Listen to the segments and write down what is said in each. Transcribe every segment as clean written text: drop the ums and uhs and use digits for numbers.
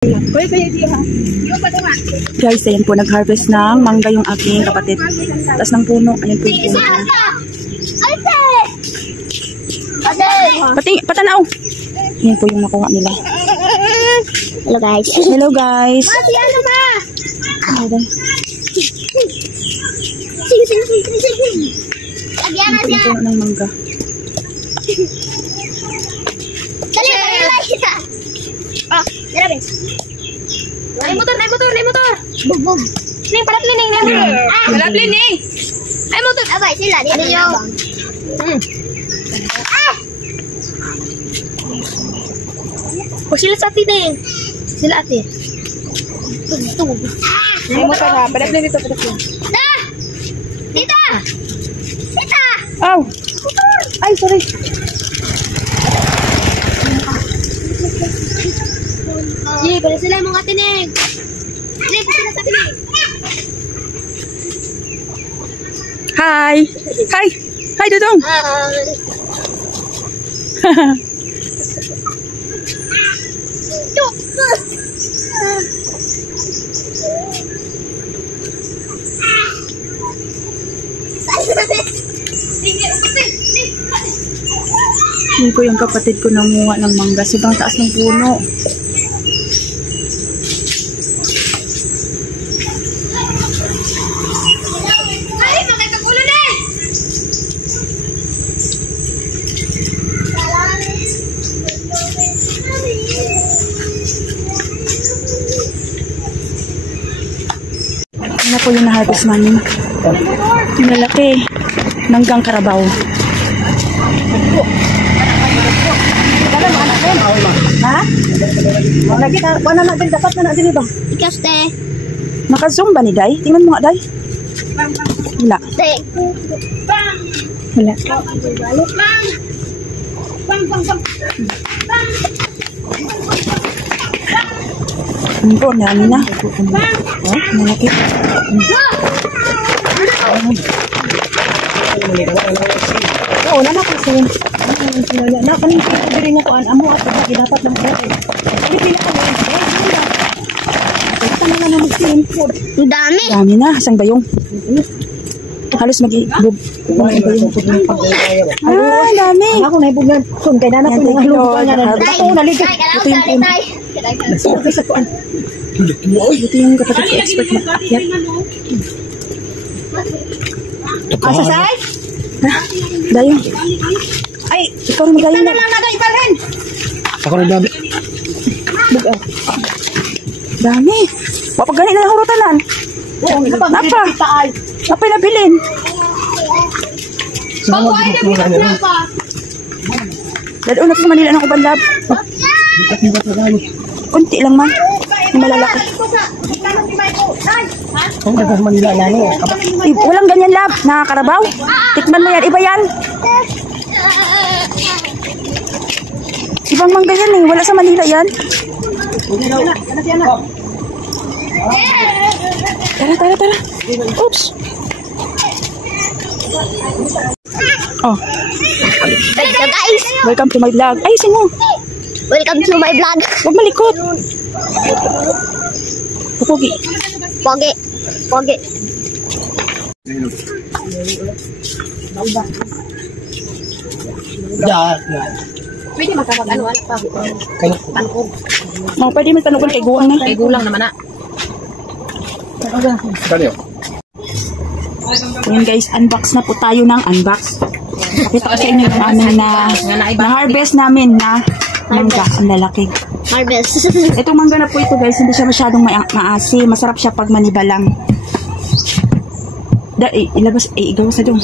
Guys, ayan po, nag-harvest ng mangga yung aking kapatid. Taas ng puno, ayan po yung puno. Patanaw! Ayan po yung nakuha nila. Hello guys. Hello guys. Ano ba? Ayan po yung puno ng mangga. Dali kita. Ah, grabe. Naik motor. Bug. Ning, parap ning. Parap ning. Ay motor. Abay, sila dito yung. O sila sa atin eh. Sila atin. Tugtog. Ay motor ha, parap ning dito. Dita! Aw! Ay, sorry. Sige, pala sila mga tinig. Tinig, sila sa tinig. Hi! Hi, Dudong! Yun po yung kapatid ko nanguha ng mangga. Sobrang taas ng puno. Ano po yung na-harvest namin? Yung malaki. Nanggang Karabaw. Ha? Lagi na, wala na din, dapat na din ba? Ikaw, te. Naka-zoom ba ni Day? Tingnan mo nga, Day. Wala. Te. Wala. Ano po, nami na. Oh, malaki. Oo, naman kasi. Nakanin ko diri nga kuan amo at dapat lang dito. Hindi pila ka mo. Tama na mag-team food. Ang dami. Dami na, isang bayong. Halos mag-ibog. Ah, dami. Ako na ibog yan. Sun, kaya na ako naglulupa nga na. Ako naligay. Ito yung puno. Ito yung kapatid ko expert na akyat. Asa say? Dayo. Ay, ikaw rin magayon na. Ako na dami. Bugaw. Dami. Wapagani na yung hurutanan. Napa. Napa na bilin. Dado na sa Manila ng uban lab. Kunti lang man. Yung malalaki. Kung nagkas Manila na niya. Walang ganyan lab. Nakakarabaw. Tikman mo yan. Iba yan. Ibang mangga yan eh. Wala sa Manila yan. Tara. Oops. Oh. Hello guys. Welcome to my vlog. Ay, sino? Welcome to my vlog. Huwag malikot. Pupugi. Pogi. Pwede magkakag-ano pa. Panukog. Mga pwede may tanugan kay guwang na. Kay gulang naman na. Ayan guys, unbox na po tayo ng unbox. Pakita ko sa inyo yung aming na-harvest namin na mangga. Ang lalaki. Harvest. Itong mangga na po ito guys, hindi siya masyadong maasi. Masarap siya pag maniba lang. Igaw sa dong.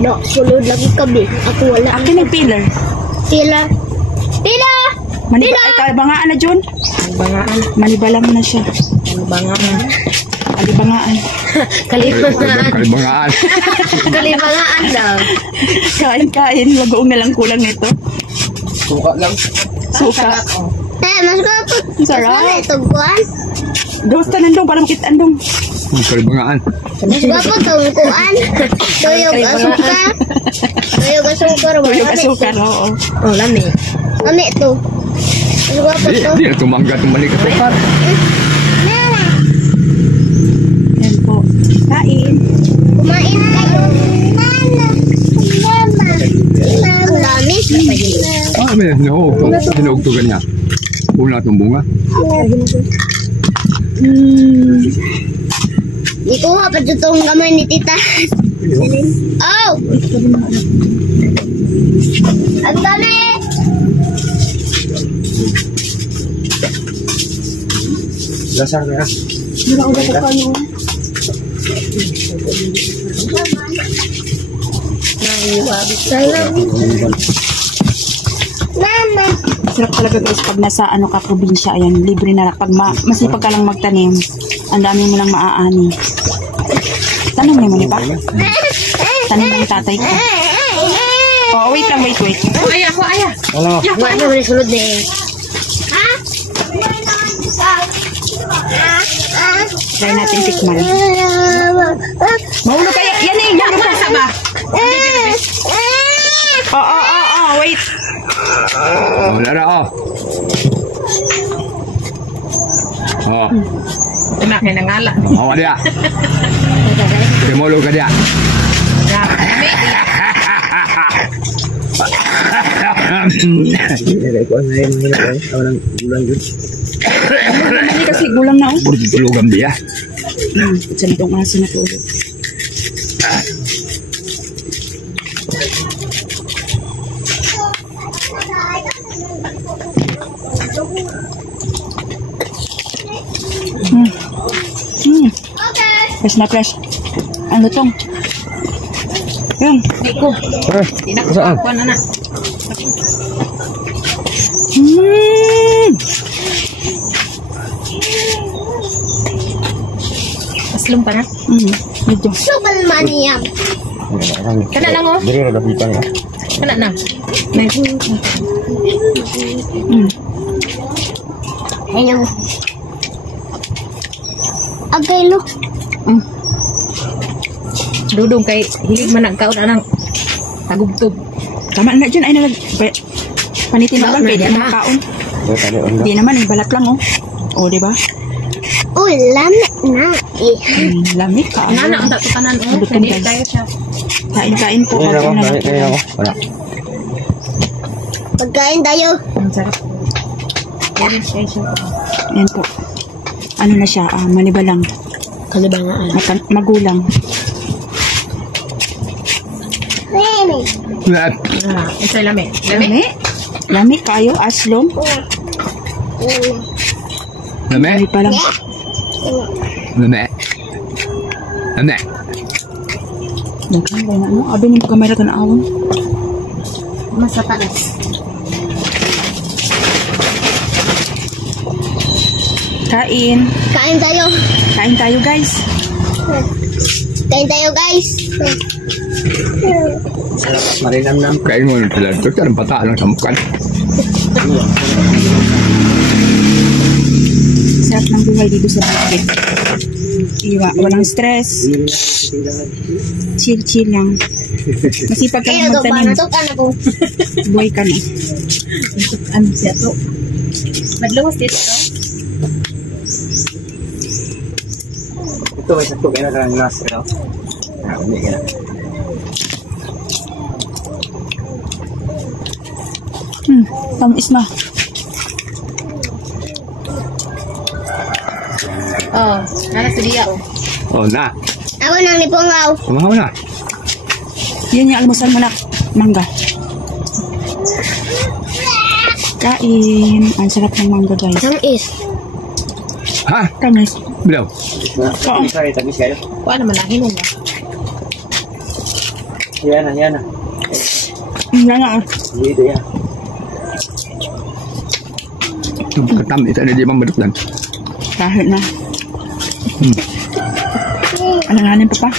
No, sulod lagi kami. Ako wala. Akin yung peeler. Pila. Maniba, ay kalibangaan na Jun. Maniba lang na siya. Kalibangaan. Kalibangaan daw. Kain. Lagoong na lang kulang nito. Suka lang. Suka. Mas kapag. Sarap. Mas ito buwan. Dosta nandong para makita andong. Kalibangaan. Mas kapag tungkuan. Tuyog asukar. Tuyog asukar. Tuyog asukar, oo. Oh, lami. Lami ito. Di na tumangga tumalik ka sukar. Yan po. Kain. Kumain kayo. Ang dami. Ah, may hinuog to ganyan. Una itong bunga. Di ko nga pa itong gamay ni tita. Oh! Ang dami! Lasang na. Mama! Sarap talaga guys pag nasa ano ka probinsya, ayan, libre na lang. Pag masipag ka lang magtanim, ang dami mo lang maaani. Tanong mo ni pa? Tanim ng tatay ko. Oh, wait lang, wait. Aya. Ano? Wala na rin sulod na eh. Ha? Try natin tikman. Mahulog kaya. Yan eh, mahulog ka ba? Wait. Wala na, Kumakin ng ngala. Awa dia. Demolo ka dia. Hindi kasi gulang na oh. Tulogam dia. Santong aso na tulog. Fresh na fresh. Ang lutong. Yan. Iko. Saan? Kuan na. Aslum pa na. Medyo. Subal maniyam. Kana lang oh. Diri ra dapitan ya. Kana na. Ayaw. Agay lo. Dudong kay hilig man nagkaon anang tagubtob. Tama na dyan. Ay nalag. Panitin na lang. Pwede na makaon. Hindi naman. Balat lang oh. O, diba? Ulam na eh. Lamig ka. Nana ang tatanan oh. Lutong Hindi guys. tayo siya. Kain po. Wala. Pagkain tayo. Ang sarap. Yan siya. Yan po. Ano na siya? Manibalang. Kalibangaan. Magulang. Nene. Isa lami. Lami kayo. Aslom. Lame? Ay pa lang. Lame? Nagkang na ano? Abi ni kamera ka na awon. Masa taas. Kain. Kain tayo. Kain tayo guys. Kain tayo guys. Marinam-nam. Kain mo ng pala. Ito ang pata lang sa mukha. Sarap ng buhay dito sa bukid. Walang stress. Chill lang. Masipag ka lang magtanim. Buhay ka na. Ano siya to? Madlawas dito to? Ito may sakto kaya na nas. Hindi ka na. Tamis na. Oh, nana sa diya oh. Oh, na. Ako nang nipungaw. Kumahaw na. Yan yung almusal mo na. Mangga. Kain. Ang sarap ng mangga guys. Tamis. Ha? Tamis. Bilaw. Oo. Sorry, tabis kayo. Kuha naman na hinom ba? Yan na. Wala na ah. Dito yan. Ito katam. Ito na di bang baduklan. Kahit na. Ano nanin pa pa?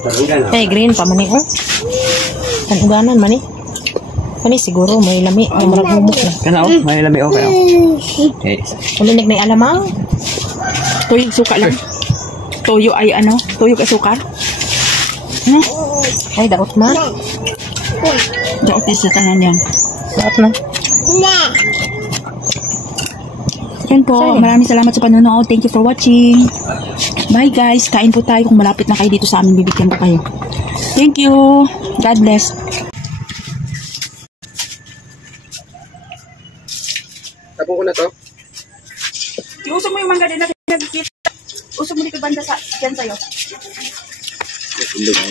Tarugan na. Eh, green pa man eh oh. Tanuganan man eh. Kani siguro may lami. May maragumok na. Kana o, may labi o kayo. Okay. Ulinig na yung alamang. Tuyog suka lang. Toyo ay ano? Tuyog ay sukar. Ano? Ay, daot man. Daot sa tanan yan. Daot na. Yan po, maraming salamat sa panonood. Thank you for watching. Bye guys, kain po tayo. Kung malapit na kayo dito sa amin, bibigyan ko kayo. Thank you. God bless. Tapos ko na to. Iusog mo yung mangga din na nagkikita. Usog mo dito banda sa dyan sa'yo. Hindi na.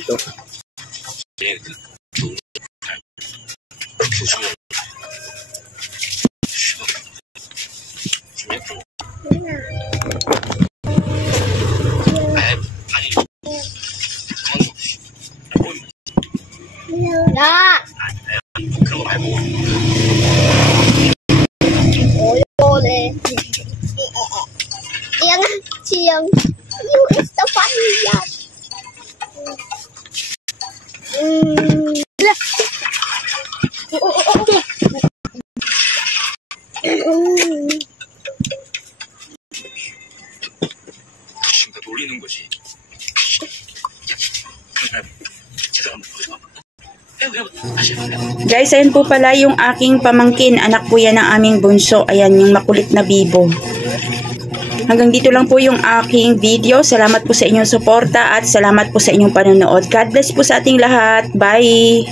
Ito. 나. 올해 yang siang you is the funny one. 지금 돌리는 거지. Guys, ayun po pala yung aking pamangkin. Anak po yan ng aming bunso. Ayan, yung makulit na bibo. Hanggang dito lang po yung aking video. Salamat po sa inyong suporta at salamat po sa inyong panonood. God bless po sa ating lahat. Bye!